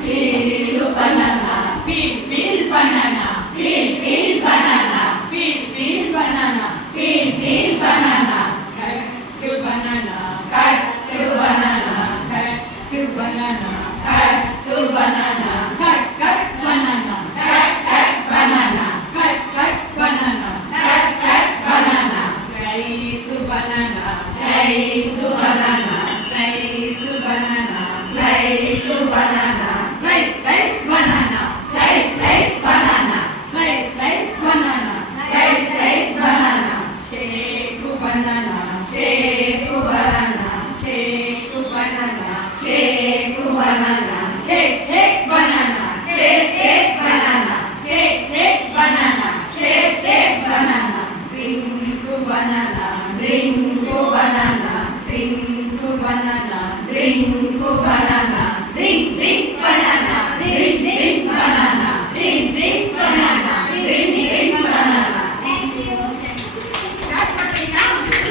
Peel banana. Peel banana. Peel banana. Peel banana. Peel banana. Cut banana. Cut banana. Cut banana. Cut banana. Cut banana. Cut banana. Cut banana. Cut banana. Slice banana. Slice banana. Slice banana. Slice banana. Slice banana. Slice banana. Slice banana. Slice banana. Shake banana. Shake banana. Shake banana. Shake banana. Shake banana. Shake banana. Shake banana. Shake banana. Drink banana. Drink banana. Drink banana. Drink banana. Drink banana.